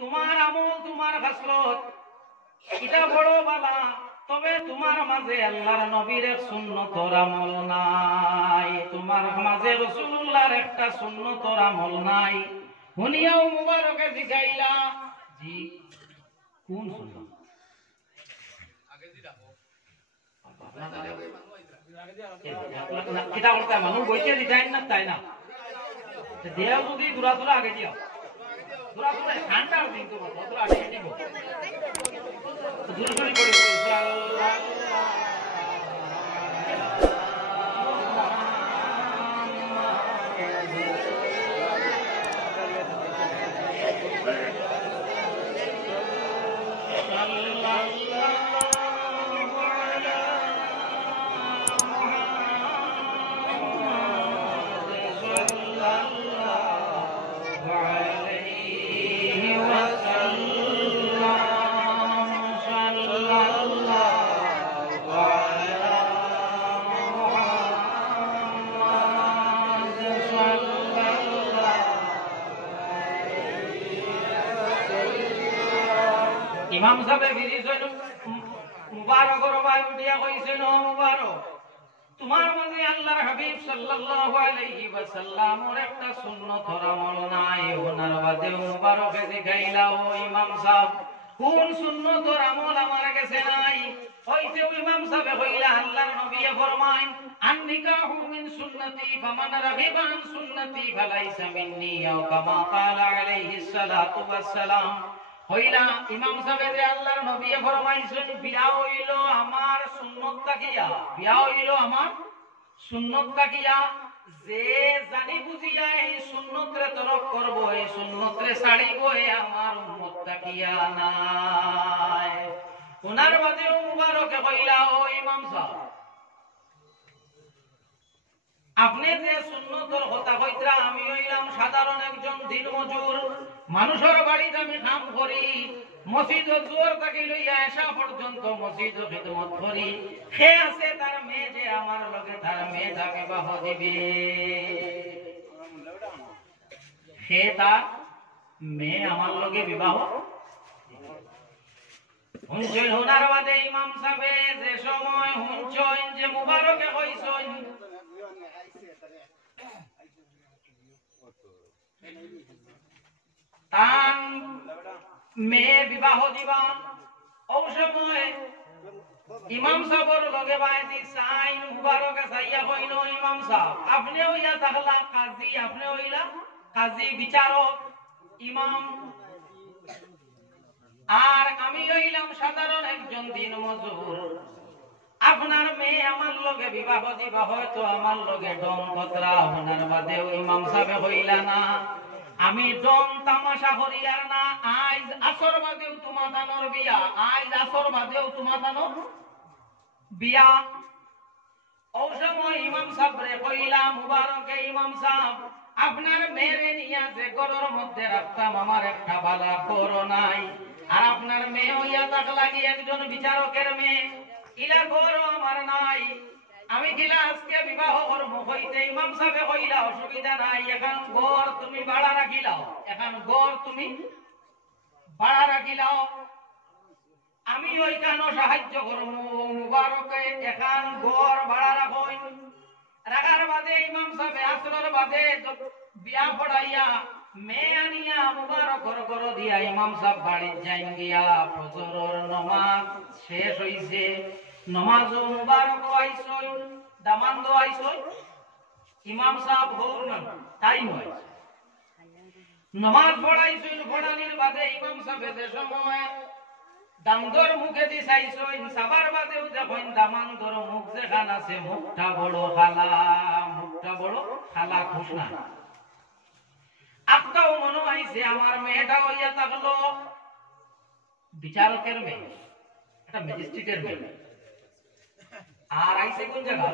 তোমার আমল তোমার খাসলত এটা বড় বালা, তবে তোমার মাঝে আল্লাহর নবীর সুন্নতর আমল নাই, তোমার মাঝে রাসূলুল্লাহর একটা সুন্নতর আমল নাই। শুনিয়াও মুবারকে জিগাইলা, জি কোন সুন্নত? কিতা বলতে মানুষ বইতে দিতেন না, তাই না? দেও যদি দূরা দূরা আগে দিও, দূরা দূরা ঠান্ডার দিন তো দূরা আগে দিব, দূরা দূরা করে ইমাম সাহেব বিরিছেন মুবারকর ভাই উঠিয়া কইছেন, ও মুবারক, তোমার মাঝে আল্লাহর হাবিব সাল্লাল্লাহু আলাইহি ওয়াসাল্লামের একটা সুন্নতর আমল নাই। ওনার বাদে মুবারকে দেখাইলা, ও ইমাম সাহেব, কোন সুন্নতর আমল আমার কাছে নাই? হইতে ইমাম সাহেব কইলা, আল্লাহর নবী ফরমায়, আন-নিকাহু মিন সুন্নতি ফামান রাগিবা আন সুন্নতি ফালাইসা মিন্নি, আও কামা ক্বালা আলাইহিস সালাতু ওয়াসসালাম। হইলা ইমাম সাহেব যে আল্লাহর নবী ফরমাইছেন, বিয়া হইল আমার সুন্নত তাকিয়া, বিয়া হইল আমার সুন্নত তাকিয়া, যে জানি বুঝিয়া এই সুন্নতরে তরক করব, এই সুন্নতরে ছাড়িব, এ আমার উম্মত তাকিয়া নাই। ওনার বাদে মুবারকে কইলা, ও ইমাম সাহেব, আপনি যে সুন্নতর কথা কইত্রা, আমি হইলাম সাধারণ একজন দিনমজুর, মানুষের বাড়িতে আমি কাম করি, মসজিদ জোর থেকে লইয়া আসা পর্যন্ত মসজিদ খিদমত করি। সে আছে তার মেয়ে, যে আমার লগে তার মেয়েটা বিবাহ দিবে, সে তার মেয়ে আমার লগে বিবাহ হুনছেন। হোনার বাদে ইমাম সাহেব যে সময় হুনছেন যে মুবারকে কইছেন, তার মেয়ে বিবাহ দিবা, ও সময় ইমাম সাহেবের লগে বাইতি সাইন মুবারকে সাইয়া কইল, ইমাম সাহেব, আপনি হইলা তাহলা কাজী, আপনি হইলা কাজী বিচারক ইমাম, আর আমি হইলাম সাধারণ একজন দিনমজুর। আপনার মেয়ে আমার লগে বিবাহ দিবা, হয়তো আমার লগে ডং কতরা। আপনার বাদেও ইমাম সাহেব হইলা, না, আমি ডং তামাশা করি আর না, আজ আসর বাদেও তোমাদানোর বিয়া, আজ আসর বাদেও তোমাদানোর বিয়া। ও সময় ইমাম সাহেব রে কইলা, মুবারকে ইমাম সাহেব, আপনার মেয়ে নিয়া যে ঘরের মধ্যে রাখতাম, আমার একটা বালা করো নাই, আর আপনার মেয়ে হইয়া তাক লাগি একজন বিচারকের মেয়ে, ইলা করো আমার নাই, আমি কিলা আজকে বিবাহ করব। হইতে ইমাম সাহেব কইলা, অসুবিধা নাই, এখন গড় তুমি ভাড়া রাখিলাও, এখন গড় তুমি ভাড়া রাখিলাও, আমি ওইখানে সাহায্য করব। মুবারকে এখন গড় ভাড়া রাখই, রাখার বাদে ইমাম সাহেব আসরের বাদে বিয়া পড়াইয়া মেয়ে আনিয়া মুবারকর ঘর দিয়া ইমাম সাহেব বাড়ি যাইন গিয়া। ফজরের নামাজ শেষ হইছে, নমাজও মুবারক আইছই, দামান্দ আইছই, ইমাম সাহেব হউর না টাইম হয়, নমাজ পড়াইছই, পড়ানির বাদে ইমাম সাহেব যে সময় দামদর মুখে দি চাইছই, সাবার বাদেও দেখুন দামান্দর মুখ যেখান আছে, মুখটা বড় খালা, মুখটা বড় খালা, খুশ না। আপনাও মনে হইছে আমার মেয়েটা হইয়া থাকলো বিচারকের মেয়ে, একটা ম্যাজিস্ট্রেটের মেয়ে, আর আইছে কোন জায়গা,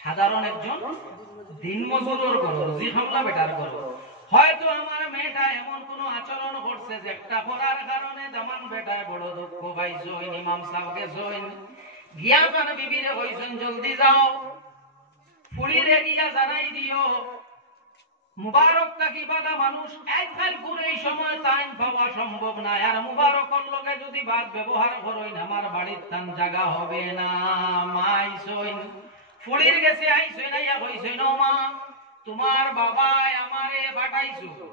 সাধারণ একজন দিনমজুরের ঘর, জি হামলা বেটার ঘর। হয়তো আমার মেয়েটা এমন কোন আচরণ করছে যে একটা করার কারণে দামান বেটায় বড় দুঃখ পাইছেন। ইমাম সাহেব গেছেন গিয়া তার বিবিরে কইছেন, জলদি যাও, ফুড়িরে গিয়া জানাই দিও মুবারক থাকি বাদা মানুষ একবার ঘুরে এই সময় টাইম পাওয়া সম্ভব না। আর মুবারকর লগে যদি বাদ ব্যবহার করেন আমার বাড়ির টান জায়গা হবে না। মাইছইন ফুড়ির গেছে আইছই না ইয়া কইছই না মা তোমার বাবা আমারে পাঠাইছো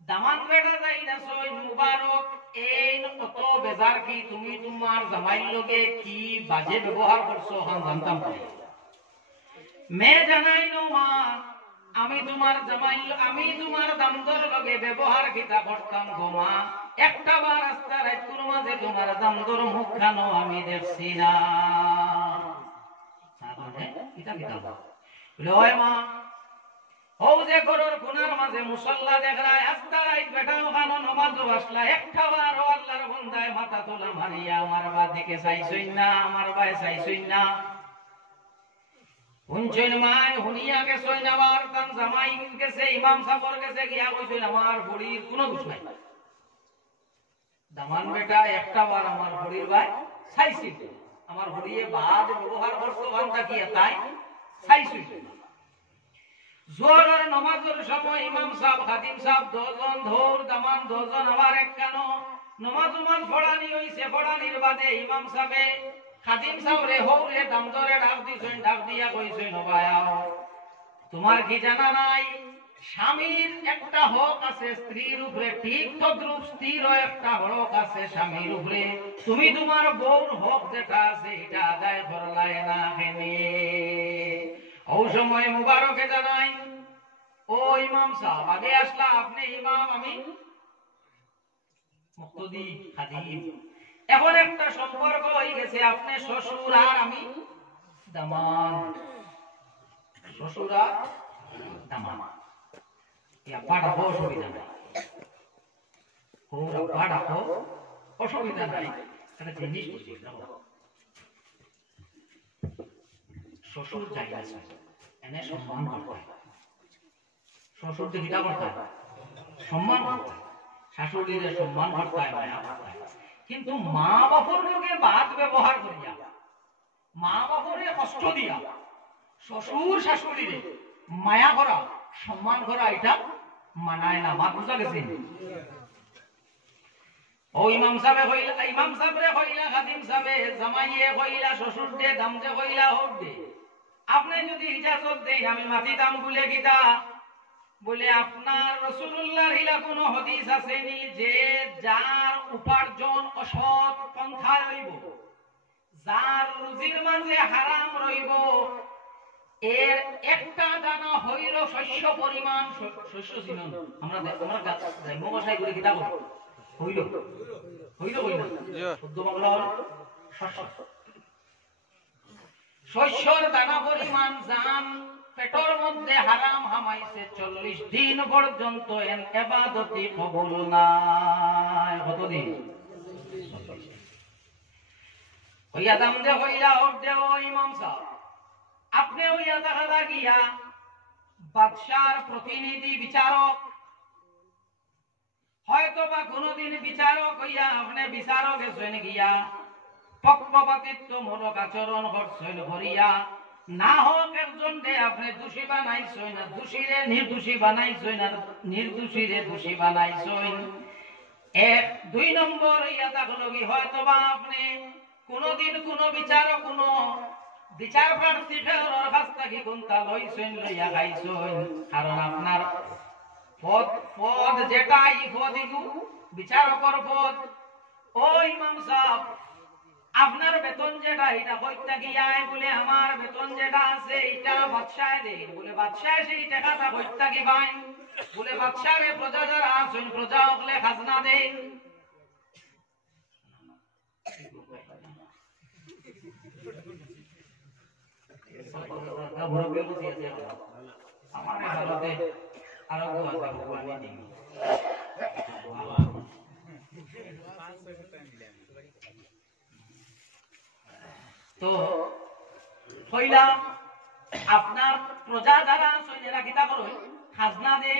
দামান বেড়া যাই না সই মুবারক এই কত বেজার কি তুমি তোমার জামাইর লগে কি বাজে ব্যবহার করছো হান জানতাম মে জানাই নো মা আমি তোমার জামাই আমি তোমার দামদর লগে ব্যবহার কিতা করতাম গো মা একটা বার রাস্তা রাইতুর মাঝে তোমার দামদর মুখ খানো আমি দেখছি না। তাহলে কিতা কিতা বলে ওই মা ও যে গরুর কোনার মাঝে মুসল্লা দেখলাই আস্তা রাইত বেটা ওখানো নমাজও আসলা একটা বার ও আল্লাহর বন্দায় মাথা তোলা মারিয়া আমার বা দিকে চাইছই না আমার বাই চাইছই না হুনছইন মাই হুনিয়া গেছইন আবার তান জামাই গেছে ইমাম সাহেবের গেছে গিয়া কইছইন আমার বুড়ির কোনো দোষ নাই দামান বেটা একটা বার আমার বুড়ির ভাই চাইছি আমার বুড়িয়ে বাদ ব্যবহার করতো ভান্তা কি তাই চাইছি জোহরের নামাজের সময় ইমাম সাহেব খাদিম সাহেব দুজন ধর দামান দুজন আবার এক কেন নামাজ পড়ানি হইছে পড়ানির বাদে ইমাম সাহেব খাদিম সাহেব রে হৌরে দামদরে ডাক দিছেন ডাক দিয়া কইছেন নবায়াও তোমার কি জানা নাই স্বামীর একটা হক আছে স্ত্রীর উপরে ঠিক তদ্রূপ স্ত্রীরও একটা হক আছে স্বামীর উপরে তুমি তোমার বউর হক যেটা আছে এটা আদায় করলাই না হেনে ও সময় মুবারকে জানাই ও ইমাম সাহেব আগে আসলা আপনি ইমাম আমি মুক্তদি খাদিম এখন একটা সম্পর্ক হয়ে গেছে আপনি শ্বশুর আর আমি দামান শ্বশুর আর দামান ইয়া বাড়া অসুবিধা নাই ওরা বাড়া অসুবিধা নাই একটা জিনিস বুঝিস না শ্বশুর যাই আছে এনে সম্মান করতে হয় শ্বশুর দিকে করতে হয় সম্মান করতে হয় শাশুড়িদের সম্মান করতে হয় মায়া করতে হয় কিন্তু মা বাপর লোকে বাদ ব্যবহার করিয়া মা বাপরে কষ্ট দিয়া শ্বশুর শাশুড়িরে মায়া করা সম্মান করা এটা মানায় না মা বুঝা গেছে ও ইমাম সাহেব কইলা ইমাম সাহেবরে কইলা খাদিম সাহেব জামাইয়ে কইলা শ্বশুর দে দাম দে কইলা হোক দে আপনি যদি ইজাজত দেন আমি মাটি দাম বলে কিতা বলে আপনার রাসূলুল্লাহর ইলা কোন হাদিস আছে নি যে যার উপার্জন অসৎ পন্থায় রইব যার রুজির মাঝে হারাম রইব এর একটা দানা হইল শস্য পরিমাণ শস্য ছিল আমরা মশাই করে কিতাব হইল হইল হইল শুদ্ধ বাংলা হল শস্যর দানা পরিমাণ জান পেটর মধ্যে হারাম হামাইছে 40 দিন পর্যন্ত এর ইবাদতি কবুল নাই কতদিন হইয়া দাম দে হইয়া ওর দে ও ইমাম সাহেব আপনি হইয়া দেখা গিয়া বাদশার প্রতিনিধি বিচারক হয়তো বা কোনদিন বিচারক হইয়া আপনি বিচারক গেছেন গিয়া পক্ষপাতিত্ব মূলক আচরণ করছেন হরিয়া না হোক একজন দে আপনি দোষী বানাইছেন না দোষীরে নির্দোষী বানাইছেন না নির্দোষীরে দোষী বানাইছেন এক দুই নম্বর হইয়া থাকলো কি হয়তো বা আপনি কোনদিন কোন বিচারক কোন বিচার প্রার্থী ফেরর কাছ থেকে কোনটা লইছেন লইয়া গাইছেন কারণ আপনার পদ পদ যেটা এই পদ বিচারকর পদ ও ইমাম সাহেব আপনার বেতন যেটা এটা কইতা গিয়ায় বলে আমার বেতন যেটা আছে এটা বাদশায় দে বলে বাদশায় সেই টাকাটা কইতা কি ভাই বলে বাদশারে প্রজা যারা আছেন প্রজা হলে খাজনা দেন আমার হালতে আরো আছে তো হইলা আপনার প্রজা যারা সৈন্যরা কিতা করো খাজনা দে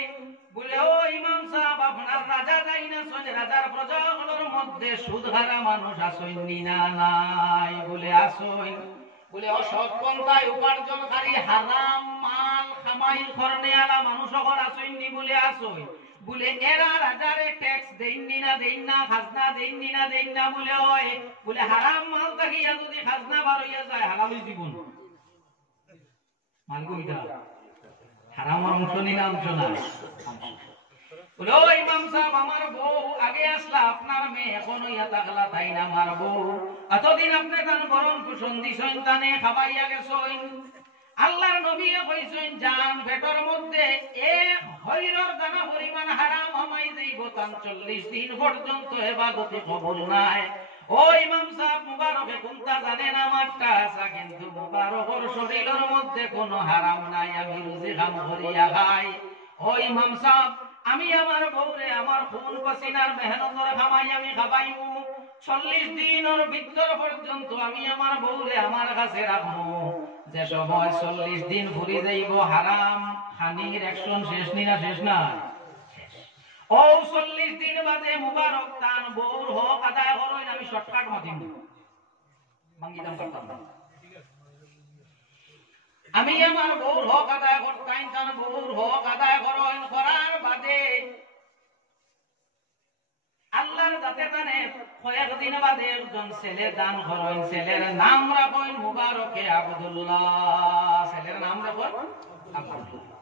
বলে ও ইমাম সাহেব আপনার রাজা যাই না সৈন্য রাজার প্রজাগুলোর মধ্যে সুদ হারা মানুষ আসেননি না নাই বলে আসেন বলে অসৎ পন্থায় উপার্জনকারী হারাম মাল কামাই করনে আলা মানুষ হর আসইনি বলে আসই বলে এরা রাজারে ট্যাক্স দেইনি না খাজনা দেইনি না বলে হয় বলে হারাম মাল থাকিয়া যদি খাজনা বার হইয়া যায় হালালই জীবন মালগুইটা হারাম অংশ নিলা অংশ না বলে ও ইমাম সাহেব আমার বউ আগে আসলা আপনার মেয়ে এখন হইয়া থাকলা তাই না আমার বউ এতদিন আপনি তার বরণ পোষণ দিছেন তানে খাবাইয়া গেছেন আল্লাহর নবী কইছেন জান পেটের মধ্যে এক হইরর দানা পরিমাণ হারাম আমাই যাইব তান 40 দিন পর্যন্ত ইবাদতে কবুল নাই ও ইমাম সাহেব মুবারকে কোনটা জানেন আমারটা আছে কিন্তু মুবারকর শরীরের মধ্যে কোনো হারাম নাই আমি রুজি খাম করিয়া খাই ও ইমাম সাহেব আমি আমার বউরে আমার খুন পসিনার মেহনতর খামাই আমি খাবাইমু 40 দিনের ভিতর পর্যন্ত আমি আমার বউরে আমার কাছে রাখবো যে সময় 40 দিন ঘুরে যাইব হারাম খানির অ্যাকশন শেষ নিনা শেষ না ও 40 দিন বাদে মুবারক তান বউর হক আদায় করইন আমি শর্টকাট মাদিম মাঙ্গিদাম করতাম না আমি আমার বউর হক আদায় করতাম তান বউর হক আদায় করইন করার বাদে আল্লাহর যাতে জানে কয়েকদিন বাদে একজন ছেলে দান করেন ছেলের নাম রাখেন মুবারকে আব্দুল্লাহ ছেলের নাম রাখেন আব্দুল্লাহ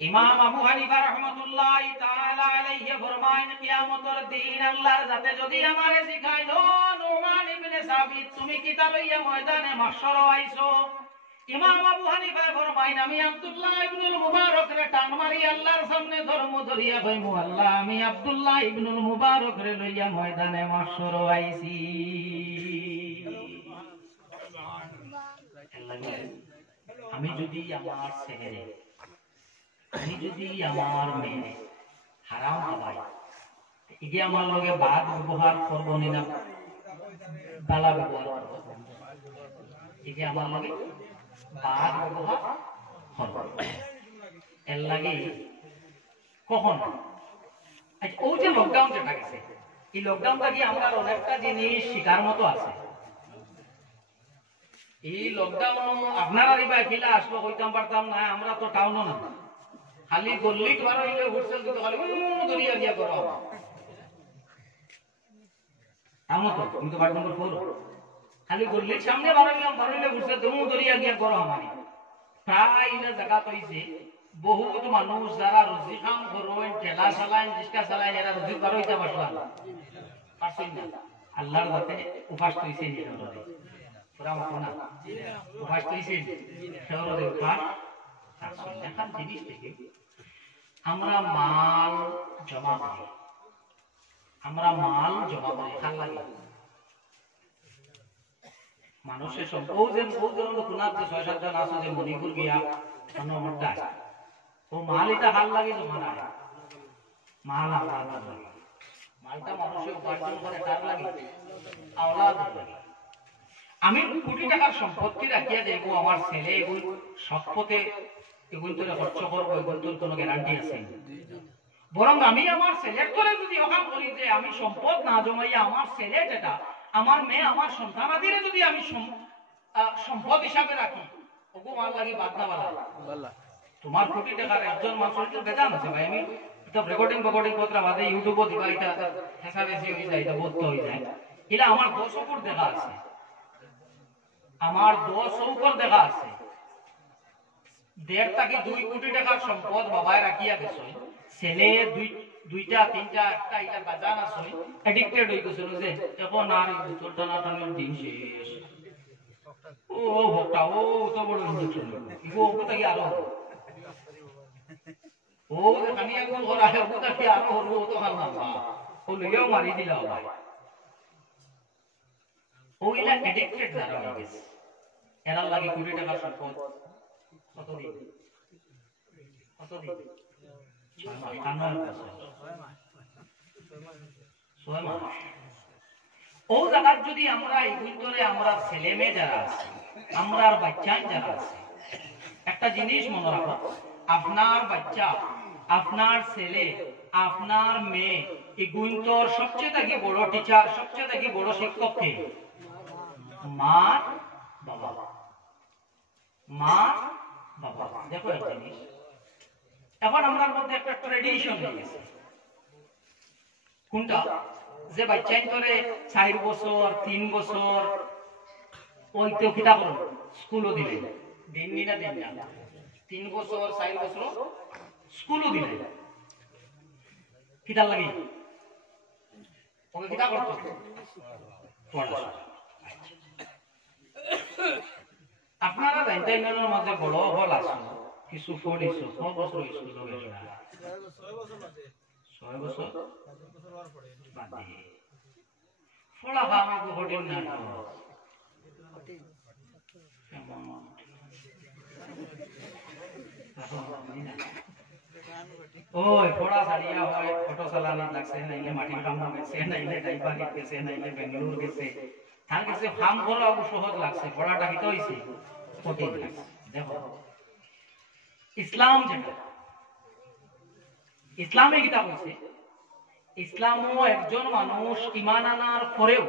ইমাম আবু হানিফা রাহমাতুল্লাহি তাআলা আলাইহি ফরমায়েন কিয়ামতের দিন আল্লাহর যাতে যদি আমারে শিখাইলো নুমান ইবনে সাবিত তুমি কিতাব লইয়া ময়দানে মাহশর আইছো ইমাম আবু হানিফা ফরমায়েন আমি আব্দুল্লাহ ইবনুল মুবারক রে টান মারি আল্লাহর সামনে ধর্ম ধরিয়া কইমু আল্লাহ আমি আব্দুল্লাহ ইবনুল মুবারক রে লইয়া ময়দানে মাহশর আইছি আমি যদি আমার ছেলে আমি যদি আমার মেয়ে হারাম খাবাই এগে আমার লগে বাদ ব্যবহার করব না বালা ব্যবহার করব এগে আমার লগে বাদ ব্যবহার করব এর লাগে কখন আচ্ছা ও যে লকডাউন যেটা গেছে এই লকডাউনটা কি আমরা অনেকটা জিনিস শিকার মতো আছে এই লকডাউন আপনারা রিবা কিলা আসলো কইতাম পারতাম না আমরা তো টাউনও না খালি গল্লিত বার হইলে হোস্টেল দিতে খালি দরিয়া গিয়া করো টাউন তো কিন্তু বাড়ি নম্বর 4 খালি গল্লির সামনে বার হইলে হোস্টেল দরিয়া গিয়া করো আমারে প্রায় না জায়গা পাইছে বহুত মানুষ যারা রুজি কাম করেন ঠেলা চালায় রিক্সা চালায় এরা রুজি বার হইতে পারলাম পারছেন না আল্লাহর যাতে উপাস হইছে নিরন্তরে পুরা মাথা না উপাস হইছে শহরে উপাস এখন জিনিস থেকে আমরা মাল জমা করি খাল লাগে মানুষের সব ও যে খুনার যে 6-7 জন আছে যে মণিপুর গিয়া অন্যটায় ও মাল এটা হাল লাগে জমা না মাল আমরা লাগে মালটা মানুষের উপার্জন করে কার লাগে আওলাদ লাগে আমি কোটি টাকার সম্পত্তি রাখিয়া দেবো আমার ছেলে এগুলো সৎপথে এগুলো খরচ করবো এগুলোর কোনো গ্যারান্টি আছে বরং আমি আমার ছেলের করে যদি অকাম করি যে আমি সম্পদ না জমাইয়া আমার ছেলে যেটা আমার মেয়ে আমার সন্তানাদিরে যদি আমি সম্পদ হিসাবে রাখি ওগো মাল লাগি বাদনা বালা তোমার কোটি টাকার একজন মানুষের বেজান আছে ভাই আমি রেকর্ডিং করতে বাদে ইউটিউবও দিবা এটা হেসা বেশি হয়ে যায় এটা বোধ হয়ে যায় এটা আমার 10 উপর দেখা আছে আমার 10 উপর দেখা আছে 1.5 থেকে 2 কোটি টাকার সম্পদ বাবায় রাখিয়া গেছে ছেলে দুইটা তিনটা একটা এটা বাজান আছে এডিক্টেড হয়ে গেছিল যে এখন আর ভিতর টানাটানির দিন শেষ ও ভোক্তা ও তো বড় ইঞ্জেকশন ইগো ওটা কি আরো ও কানিয়া কোন করা হয় ওটা কি আরো হলো তো হাল না ও লেগেও মারি দিলা ভাই ও ইলা এডিক্টেড যারা হয়ে গেছে এরা লাগে কোটি টাকার সম্পদ কতদিন ও জায়গার যদি আমরা এই ভিতরে আমরা ছেলে মেয়ে যারা আছে আমরা বাচ্চা যারা আছে একটা জিনিস মনে রাখো আপনার বাচ্চা আপনার ছেলে আপনার মেয়ে এই গুণতর সবচেয়ে বড় টিচার সবচেয়ে বড় শিক্ষক কে মা বাবা দেখো এক জিনিস এখন আমরার মধ্যে একটা ট্রেডিশন হয়ে গেছে কোনটা যে বাচ্চাই করে 4 বছর 3 বছর ওই তো কিতা করুন স্কুলও দিলে দিন না 3 বছর 4 বছর স্কুলও দিলে কিতা লাগে ওকে কিতা করতো পড়াশোনা আপনারা জানতেন মাঝে বড় হল আসুন কিছু পড়িছো 6 বছর স্কুল গেছে 6 বছর বাদে ফলা আমাকে হোটেল না ওই পড়া সারিয়া হয় ফটো চালানা লাগছে নাইলে মাটির কাম গেছে নাইলে ডাইবারি গেছে নাইলে বেঙ্গালুরু গেছে তার কাছে কাম করা সহজ লাগছে পড়াটা কি হইছে কঠিন লাগছে দেখো ইসলাম যেটা ইসলামে কিতা হইছে ইসলামও একজন মানুষ ঈমান আনার পরেও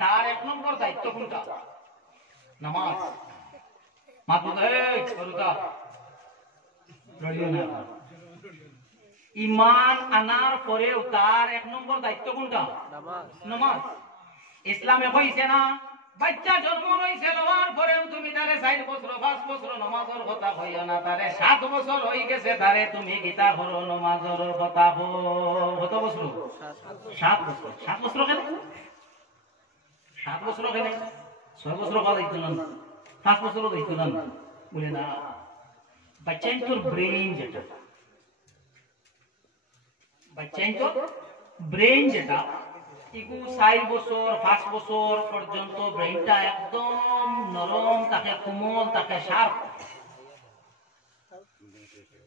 তার 1 নম্বর দায়িত্ব কোনটা নামাজ মাত্র করুতা রইও না ঈমান আনার পরেও তার 1 নম্বর দায়িত্ব কোনটা নামাজ ইসলামে কইছে না বাচ্চা জন্ম হইছে হওয়ার পরেও তুমি তারে 4 বছর 5 বছর নামাজের কথা কইও না তারে 7 বছর হই গেছে তারে তুমি গীতা করো নামাজের কথা কত বছর 7 বছর 7 বছর কেন 7 বছর কেন 6 বছর কথা দিত না 5 বছর দিত না বলে না বাচ্চার তোর ব্রেইন যেটা বাচ্চার তোর ব্রেইন যেটা ইগু 4 বছর 5 বছর পর্যন্ত ব্রেইনটা একদম নরম থাকে কোমল থাকে শার্প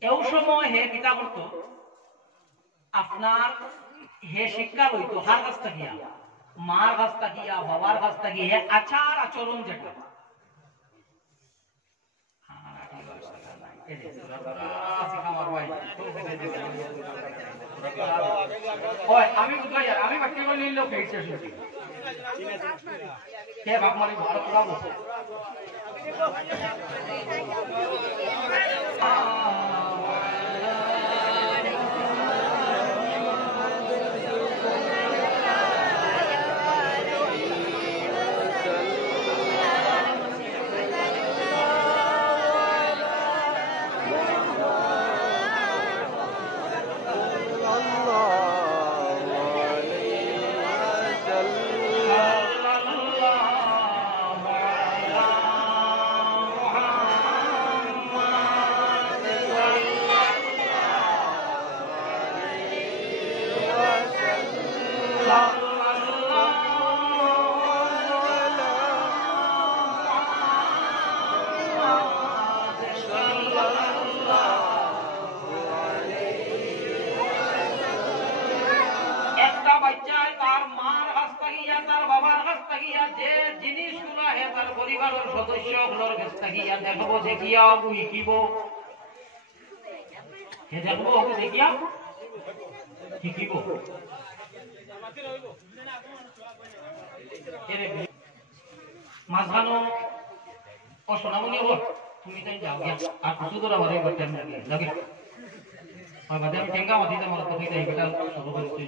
এই সময় হে কিতা করতো আপনার হে শিক্ষা লইতো হার কাছ থেকে মার কাছ থেকে বাবার কাছ থেকে হে আচার আচরণ যেটা আমি বুঝাই আমি বাচ্চা করে নিল ফেসে শুনছি কে বাপ মারি ভালো পড়াবো সদস্যগুলোর কাছ থেকে দেখবো দেখিয়া শিকিব দেখবো দেখিয়া শিকিব মাঝখানো ও সোনামণি হল তুমি তাই যাও গিয়া আর কিছু তোরা বাদে করতে লাগে আর বাদে আমি ঠেঙ্গা মাতিতে মনে তো হইতে এটা শুরু করেছি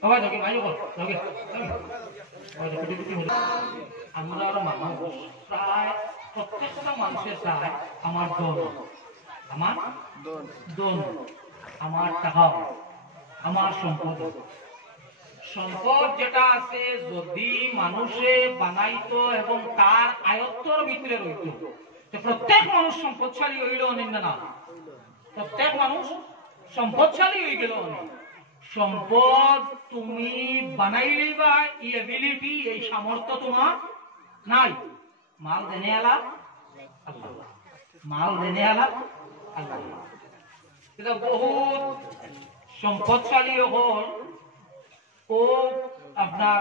সবাই দেখি মাইও কর লাগে আমরা আরো মানুষ প্রায় প্রত্যেকটা মানুষের চায় আমার দন আমার টাকা আমার সম্পদ সম্পদ যেটা আছে যদি মানুষে বানাইতো এবং তার আয়ত্তর ভিতরে রইতো প্রত্যেক মানুষ সম্পদশালী হইল অনিন্দ না প্রত্যেক মানুষ সম্পদশালী হয়ে গেল সম্পদ তুমি বানাইলেই বা এই এবিলিটি এই সামর্থ্য তোমার নাই মাল দেনে আলা আল্লাহ মাল দেনে আলা আল্লাহ এটা বহুত সম্পদশালী হল ও আপনার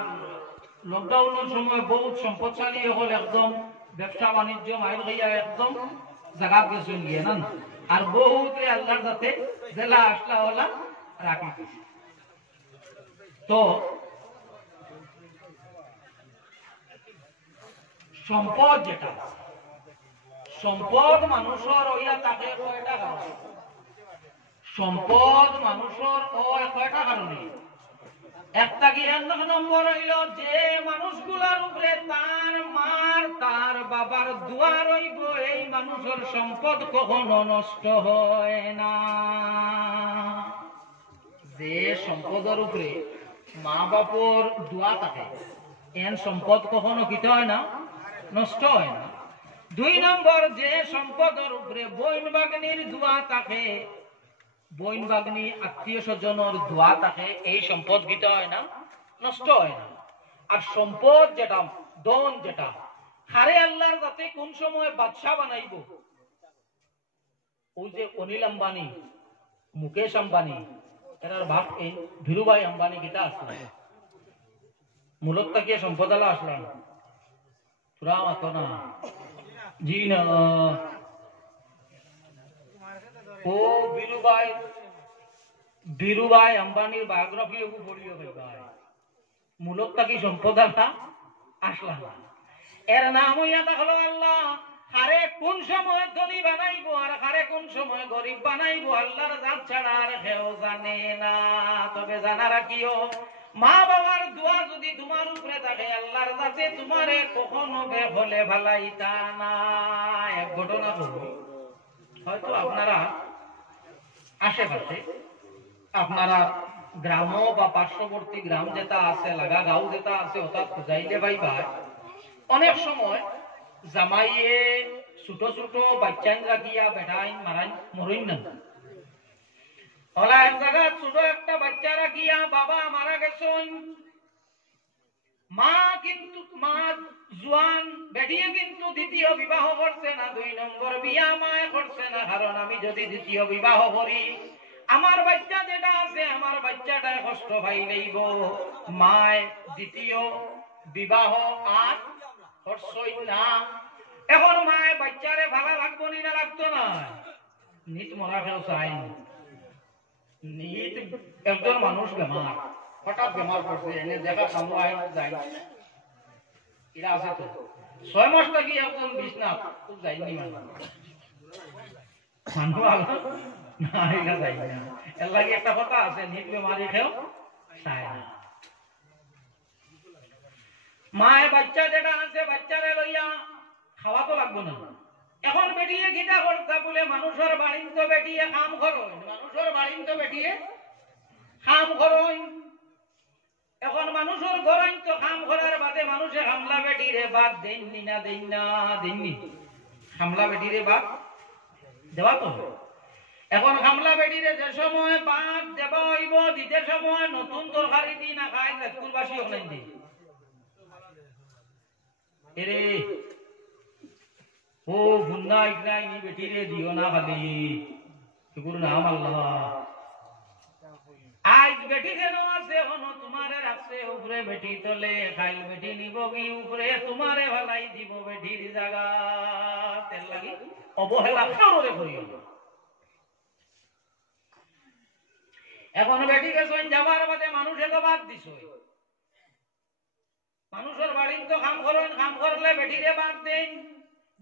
লকডাউনের সময় বহুত সম্পদশালী হল একদম ব্যবসা বাণিজ্য মাইল হইয়া একদম জায়গা গেছে গিয়ে না আর বহুত আল্লাহর সাথে জেলা আসলা হলা রাখি তো সম্পদ যেটা সম্পদ মানুষের হইয়া তাকে কয়টা কারণ সম্পদ মানুষের কয়টা কারণে একটা কি এক নম্বর হইল যে মানুষগুলার উপরে তার মার তার বাবার দোয়া রইব এই মানুষের সম্পদ কখনো নষ্ট হয় না। যে সম্পদের উপরে মা বাপর দোয়া থাকে এন সম্পদ কখনো কিতে হয় না, নষ্ট হয় না। দুই নম্বর যে সম্পদের উপরে বইন বাগনির দোয়া থাকে, বইন বাগনি আত্মীয় স্বজনের দোয়া থাকে, এই সম্পদ কিতে হয় না, নষ্ট হয় না। আর সম্পদ যেটা দন যেটা হারে আল্লাহর যাতে কোন সময় বাদশাহ বানাইব, ওই যে অনিল আম্বানি মুকেশ আম্বানি এটার ভাগ এই ধীরুভাই আম্বানি কিতা আসলে মূলত তাকিয়ে সম্পদ আলা আসলাম পুরা মাতো না জি না। ও বীরুভাই আম্বানির বায়োগ্রাফি ওকে পড়িও ভাই মূলত তাকি সম্পদ আলা আসলাম। এর নাম হইয়া থাকলো আল্লাহ হারে কোন সময় ধনী বানাইবো আর হারে কোন সময় গরিব বানাইবো আল্লাহর জাত ছাড়া আর কেউ জানে না। তবে জানা রাখিও মা বাবার দোয়া যদি তোমার উপরে থাকে আল্লাহর জাতে তোমারে কখনো বেফলে ভালাইতা না। এক ঘটনা বলবো, হয়তো আপনারা আশেপাশে আপনারা গ্রাম বা পার্শ্ববর্তী গ্রাম যেটা আছে লাগা গাঁও যেটা আছে অর্থাৎ খুঁজাইলে ভাই ভাই অনেক সময় জামাইয়ে ছোট ছোট বাচ্চান রাখিয়া বেটাইন মারাইন মরইন না। ওলা এক জায়গা ছোট একটা বাচ্চা রাখিয়া বাবা মারা গেছেন, মা কিন্তু মা জোয়ান বেটিয়ে কিন্তু দ্বিতীয় বিবাহ করছে না, 2 নম্বর বিয়া মায় করছে না। কারণ আমি যদি দ্বিতীয় বিবাহ করি আমার বাচ্চা যেটা আছে আমার বাচ্চাটা কষ্ট পাই লইব। মায় দ্বিতীয় বিবাহ আর করছই না। এখন মায় বাচ্চারে ভালো লাগবো না লাগতো না, নিত মরা কেউ চাই নিত। একজন মানুষ বেমার হঠাৎ বেমার পড়ছে এনে দেখা সামু আয় যাই এরা আছে তো 6 মাস লাগি একদম বিছনা খুব যাইনি মানুষ না এরা যাই না। এর লাগে একটা কথা আছে নিত বেমারি খেও চায় না। মায়ের বাচ্চা যেটা আছে বাচ্চারে লইয়া খাওয়া তো লাগবো না। এখন বেটিয়ে গীতা করতে বলে মানুষের বাড়িন তো বেটিয়ে কাম করো, মানুষের বাড়িন তো বেটিয়ে কাম করো। এখন মানুষের ঘরাইন তো কাম করার বাদে মানুষে হামলা বেটিরে বাদ দেননি না দেন না দেননি, হামলা বেটিরে বাদ দেওয়া তো। এখন হামলা বেটিরে যে সময় বাদ দেওয়া হইব দিতে সময় নতুন তরকারি দি না খায় স্কুলবাসী অনেক দিন এরে ও বুন্না ইকরাই নি বেটি রে দিও না খালি শুকুর নাম আল্লাহ। আজ বেটি যেন আছে এখনো তোমারে রাখছে উপরে বেটি তলে, খাইল বেটি নিব কি উপরে তোমারে ভালাই দিব বেটির জায়গা। তেল লাগি অবহেলা কারোরে করিও না। এখন বেটি গেছেন যাবার বাদে মানুষে তো বাদ দিছ, মানুষের বাড়ির তো কাম করেন, কাম করলে বেটিরে বাদ দেন,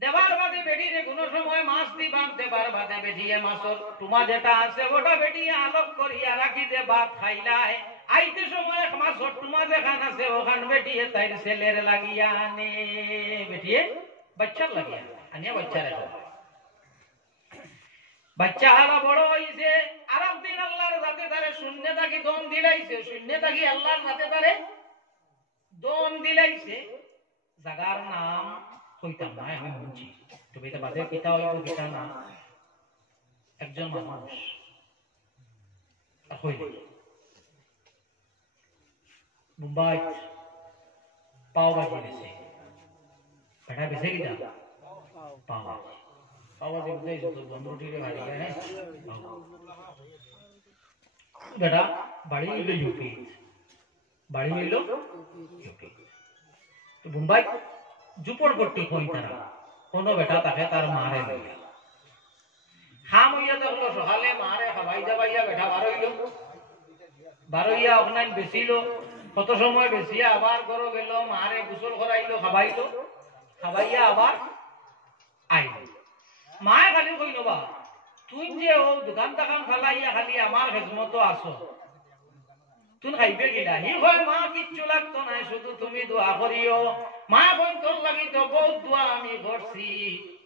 দেবার বাদে বেটিরে কোন সময় মাছ দি বাদ দেবার বাদে বেটিয়ে মাছর তোমা যেটা আছে ওটা বেটিয়ে আলোক করিয়া রাখি দে বাদ খাইলাই। আইতে সময় মাছর তোমা যেখান আছে ওখান বেটিয়ে তাই ছেলের লাগিয়া আনে, বেটিয়ে বাচ্চার লাগিয়া আনিয়া বাচ্চারে বাচ্চা হারা বড় হইছে আর একদিন আল্লাহর যাতে তারে শূন্য থাকি দম দিলাইছে, শূন্য থাকি আল্লাহর যাতে তারে দম দিলাইছে। জাগার নাম কইতাম না আমি বুঝছি, তবে এটা বাদে পিতা হইব পিতা না। একজন মানুষ মুম্বাই পাও ভাজি বেছে, বেটা বেছে কিনা পাও ভাজি, পাও ভাজি বুঝাইছো তো বন্ধুটিরে ভাজি হ্যাঁ। বেটা বাড়ি হইল ইউপি, বাড়ি হইল ইউপি। তো মুম্বাই ঝুপড়পট্টি কই তারা কোন বেটা তাকে তার মারে লইয়া খাম হইয়া দেখলো সকালে মারে খাবাই যাবাইয়া বেটা বার হইয়া অনলাইন বেচিল, কত সময় বেচিয়া আবার ঘর গেল, মারে গোসল করাইলো খাবাইলো, খাবাইয়া আবার আইল। মায়ে খালি কইল বা তুই যে ও দোকান টাকান ফালাইয়া খালি আমার খেজমতো আসো তুই খাইবে গিলা হি হয় মা কিচ্ছু লাগতো না শুধু তুমি দোয়া করিও মা বই তোর লাগি তো বহুত দোয়া আমি করছি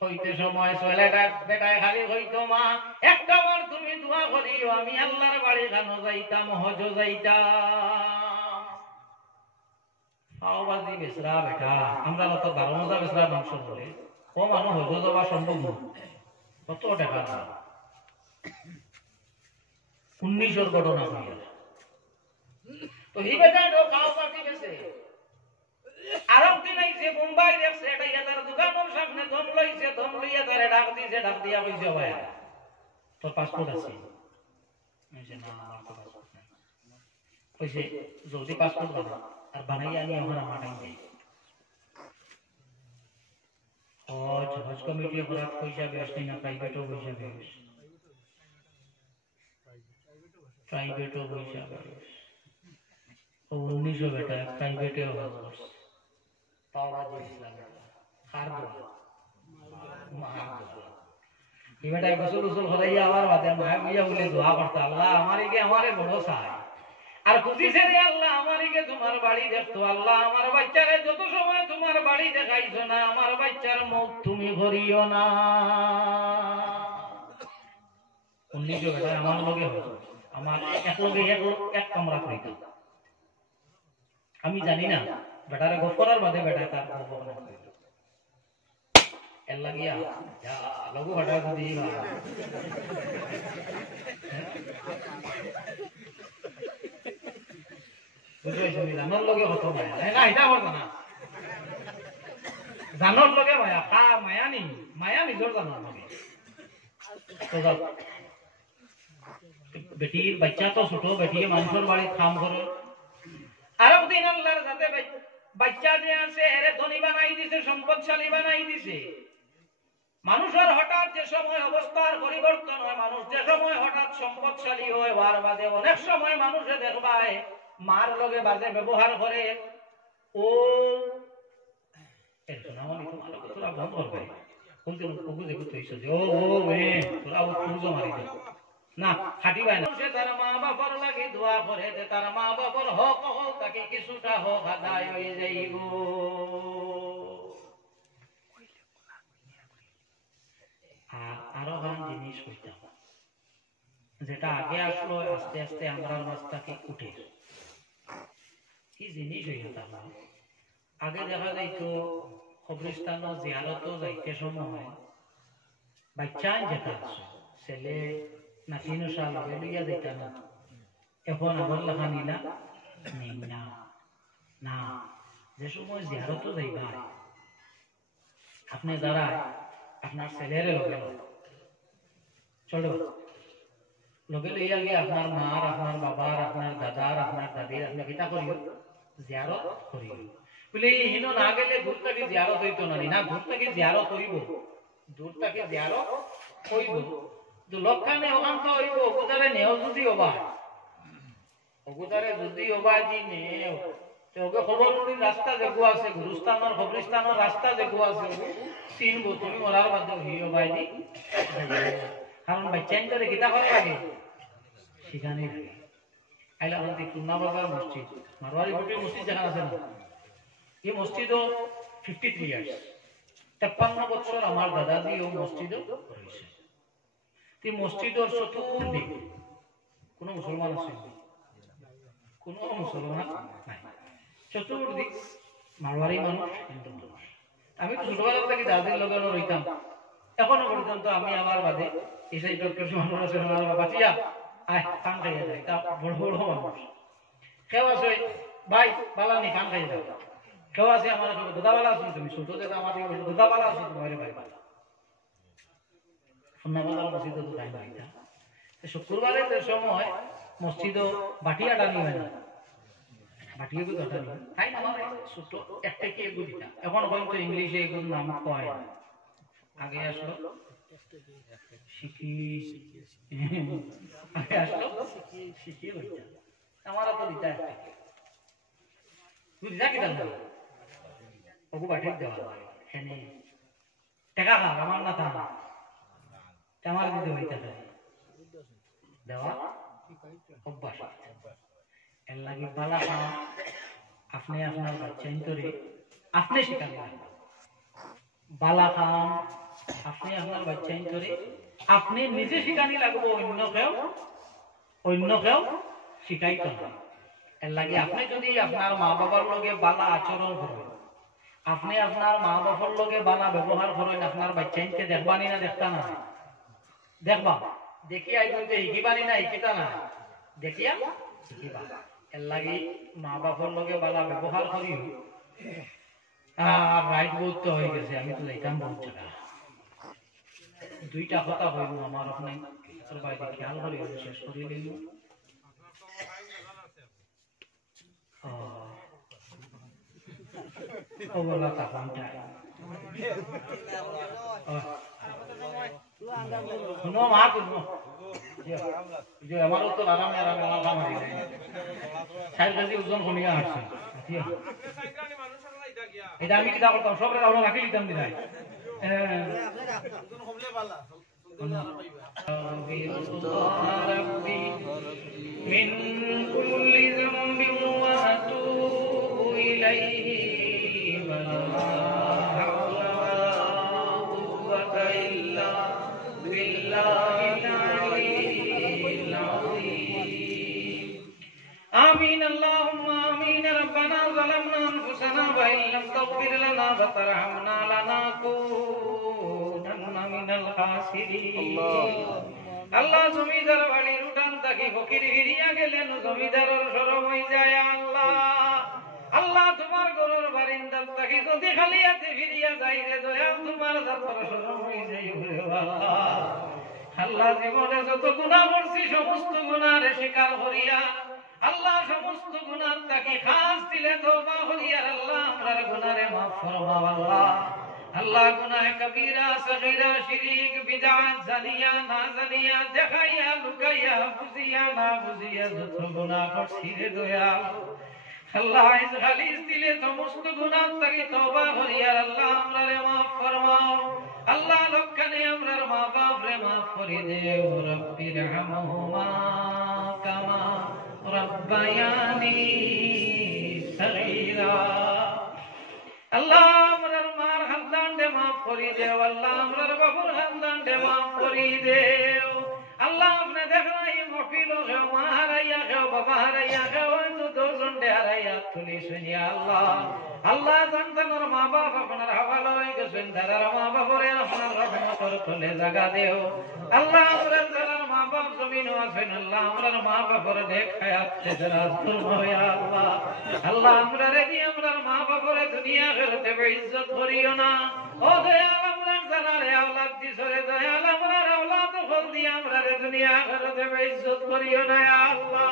হইতে সময় ছেলেটা বেটায় খালি হইতো মা একটা বার তুমি দোয়া করিও আমি আল্লাহর বাড়ি খানো যাইতাম হজ যাইতাম পাওবাজি বেসরা বেটা আমরা তো 12 মজা বেসরা মাংস বলে ও মানুষ হজ যাওয়া সম্ভব কত টাকা 1900 ঘটনা হইয়া তো হি বেটা তো খাও পাতি গেছে আরব দিন আইছে মুম্বাই দেখছে এটা ইয়াদার দোকানের সামনে দম লইয়া তারে ডাক দিয়া কইছে ভাই তোর পাসপোর্ট আছে কইছে না আমার তো পাসপোর্ট নাই কইছে জলদি পাসপোর্ট বানা আর বানাইয়া আনি আমার টাইম দেই হজ কমিটি বরাত পয়সা বেশ না প্রাইভেটও পয়সা বেশ প্রাইভেটও পয়সা বেশ ও 1900 বেটা প্রাইভেটে হজ করছে পাওবাজি ইসলাম খার দোয়া এই বেটা গোসল করাইয়া আবার বাদে মায়া বুঝা বলে দোয়া করতে আল্লাহ আমারে বড় চাই আর খুশিছে রে আল্লাহ আমারিকে তোমার বাড়ি দেখতো আল্লাহ আমার বাচ্চারে যত সময় তোমার বাড়ি দেখাইছো না আমার বাচ্চার মুখ তুমি করিও না 1900 বেটা আমার লগে আমার এক লগে এক কামরা করিতাম আমি জানি না বেটারে গফরার বাদে বেটা তার গফর না এর লাগিয়া যা লগু বেটা দি না বুঝাইছো নি জানার লগে কত মায়া না এটা বলতো না জানার লগে মায়া কা মায়া নিজর জানার লগে তো যাও বেটির বাচ্চা তো ছোট বেটি মানুষের বাড়ি কাম করে আরব দিন আল্লাহর সাথে বাচ্চা যে আছে এরে ধনী বানাই দিছে সম্পদশালী বানাই দিছে মানুষের হঠাৎ যে সময় অবস্থার পরিবর্তন হয় মানুষ যে সময় হঠাৎ সম্পদশালী হয় ওর বাদে অনেক সময় মানুষে দেখবায় মার লগে বাজে ব্যবহার করে ও এর নামনি তোমার তোরা বন্ধ করবে বলতে ওগু দেখো তুইছো যে ও তোরা ও পুজো মারি দে না খাটিবাই না সে তার মা বাবার লাগি দোয়া করে যে তার মা বাবার হক তাকে কিছুটা হক আদায় হয়ে যাইব আরো গান জিনিস হইতাম যেটা আগে আসলো আস্তে আস্তে আমরা রাস্তাকে উঠে কি জিনিস হইতাম আগে দেখা যাইতো কবরস্থান জিয়ারত যাইতে সময় বাচ্চা যেটা ছেলে নাতিন সাল লইয়া যাইতা না এখন আমার লেখা নিলা না যে সময় জিয়ারত যাইবা আপনি যারা আপনার ছেলেরে লগে চলো লগে লইয়া গিয়ে আপনার মার আপনার বাবার আপনার দাদার আপনার দাদির আপনি কিতা করিও জিয়ারত করিও বলে হিন না গেলে দূর থেকে জিয়ারত হইতো না দূর থেকে জিয়ারত হইব দূর থেকে জিয়ারত হইব তো লক্ষণে ওখান তো হইব ওগুদারে নেও যদি হবা ওগুদারে যদি হবা জি নেও তো ওকে খবর উড়িন রাস্তা যেগু আছে গুরুস্থানের কবরস্থানের রাস্তা যেগু আছে চিনবো তুমি মরার বাদ হইও ভাইজি কারণ বাচ্চাইন করে কিতা করা লাগে সেখানে লাগে আইলা আমাদের খুলনা বাজার মসজিদ মারওয়ারি বুটির মসজিদ যেখানে আছে না এই মসজিদও 53 ইয়ার্স 53 বছর আমার দাদাজি ও মসজিদও করেছে এই মসজিদের চতুর্দিক কোনো মুসলমান আছে কোনো মুসলমান নাই চতুর্দিক মারওয়ারি মানুষ হিন্দু মানুষ আমি তো ছোটবেলা থেকে দাদির লগে রইতাম এখনো পর্যন্ত আমি আমার বাদে এই সাইডের কিছু মানুষ আছে আমার বাঁচিয়া আয় কান খাইয়া যায় তা বড় বড় মানুষ কেউ আছে ভাই বালানি কান খাইয়া যাও কেউ আছে আমার দাদাবালা আছো তুমি ছোট দাদা আমার দাদাবালা আছো তোমার ভাই সন্ধ্যাবেলার মসজিদে তো টাইম হয় না শুক্রবারের সময় মসজিদও বাটিয়া টানি হয় না বাটিয়া তো কথা নেই তাই আমার ছোট একটা কি এগুলিটা এখন পর্যন্ত ইংলিশে এগুলোর নাম কয় আগে আসলো শিখি আগে আসলো শিখি হইতা আমারও তো দিতা একটা বুঝলা কি জানো ওগু বাটিয়ে দেওয়া এখানে টাকা খা আমার না তা আমার দিতে হইতে দেওয়া অভ্যাস এর লাগে বালা খাওয়া আপনি আপনার বাচ্চা ইন্তরে আপনি শিকার করেন বালা খান আপনি আপনার বাচ্চা ইন্তরে আপনি নিজে শিখানি লাগবো অন্যকেও শিখাইতে হবে এর লাগে আপনি যদি আপনার মা বাবার লগে বালা আচরণ করবেন আপনি আপনার মা বাবার লগে বালা ব্যবহার করেন আপনার বাচ্চাইনকে দেখবানি না দেখতা না দেখবা দেখিয়া কিন্তু শিখিবানি না শিখিতা না দেখিয়া শিখিবা এর লাগে মা বাবার লগে বালা ব্যবহার করি রাইট বহুত হয়ে গেছে আমি তো যাইতাম বহুত জায়গা দুইটা কথা হইব আমার ওখানে বাইরে খেয়াল করি শেষ করি দিল বলা তাপনটা শুনো মা শুনো যে আমারও তো আরামে আরামে আমার কাম হয়ে যায় 4 কেজি ওজন কমিয়া আসছে এটা আমি কিতা করতাম সবরে রাউন্ড রাখি দিতাম দিলাই من كل ذنب وأتوب إليه ولا حول ولا قوة إلا بالله العلي العظيم آمين اللهم آمين ربنا ظلمنا أنفسنا وإن لم تغفر لنا وترحمنا لنكونن من الخاسرين আল্লাহ জমিদার বাড়ির উঠান থাকি ফকির ফিরিয়া গেলেন জমিদারের সরম হয়ে যায় আল্লাহ আল্লাহ তোমার গরুর বারিন্দার থাকি যদি খালি হাতে ফিরিয়া যাই রে দয়াল তোমার জাতর সরম হয়ে যাই আল্লাহ জীবনে যত গুনাহ করছি সমস্ত গুনাহের স্বীকার করিয়া আল্লাহ সমস্ত গুনাহ থাকি খাস দিলে তওবা করিয়া আল্লাহ আমরার গুনাহে মাফ ফরমাও আল্লাহ আল্লাহ গুনাহ কবিরা সগীরা শিরক বিদআত জালিয়া না জালিয়া দেখাইয়া লুকাইয়া বুঝিয়া না বুঝিয়া যত গুনাহ করছি রে দয়াল আল্লাহ ইস খালিস দিলে সমস্ত গুনাহ থেকে তওবা করিয়া আল্লাহ আমরারে maaf ফরমাও আল্লাহ লক্ষণে আমরার মা বাপ রে maaf করে দেও রব্বির হামহুমা কামা রব্বায়ানি সগীরা আল্লাহ আমরার মার খানদান দে maaf করে দেও আল্লাহ আমরার বাবুর খানদান দে maaf করে দেও আল্লাহ আপনি দেখলাই মফিল হে মা হারাইয়া হে বাবা হারাইয়া হে তো দুজন দে হারাইয়া তুলি শুনিয়া আল্লাহ আল্লাহ জানতানোর মা বাপ আপনার হাওয়ালা হয়ে গেছেন তারার মা বাপরে আপনার রহমতের তলে জায়গা দেও আল্লাহ আমরার যারা মা বাপ জমিনও আছেন আল্লাহ আমরার মা বাপরে দেখ হায়াত তেজরা দুর্ময়া আল্লাহ আল্লাহ আমরারে দি আমরার মা বাপরে দুনিয়া ঘরতে ইজ্জত করিও না ও দয়াল আমরার জানারে আওলাদ দিছরে দয়াল আমরার আওলাদ ফল দি আমরারে দুনিয়া ঘরতে ইজ্জত করিও না আল্লাহ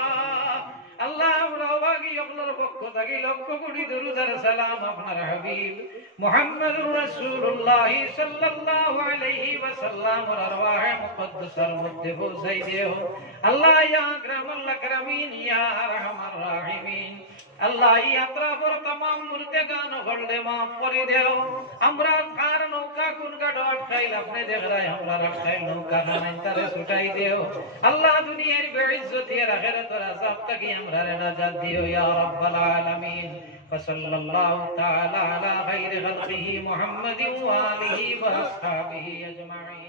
আল্লাহ আমরা বাকি আপনার পক্ষ থেকে লক্ষ কোটি দরুদ আর সালাম আপনার হাবিব মুহাম্মদুর রাসূলুল্লাহ সাল্লাল্লাহু আলাইহি ওয়াসাল্লাম এর আরওয়াহ মুকদ্দাসার মধ্যে পৌঁছাই দিও আল্লাহ ইয়া আকরামুল আকরামিন ইয়া আরহামার রাহিমিন আল্লাহ এই আত্রাফর तमाम মুরতাগান হলদে maaf করে দেও আমরা কার নৌকা কোন কাট আটকাইল আপনি দেখ রাই আমরা রাখাই নৌকা বানাই তারে ছুটাই দেও আল্লাহ দুনিয়ার বেইজ্জতি আর আখিরাতের আযাব থেকে আমরা নাজাত দিও ইয়া রাব্বাল আলামিন সাল্লাল্লাহু তাআলা আলা খাইরি খালকিহি মুহাম্মাদিন ওয়া আলিহি ওয়া আসহাবিহি আজমাইন।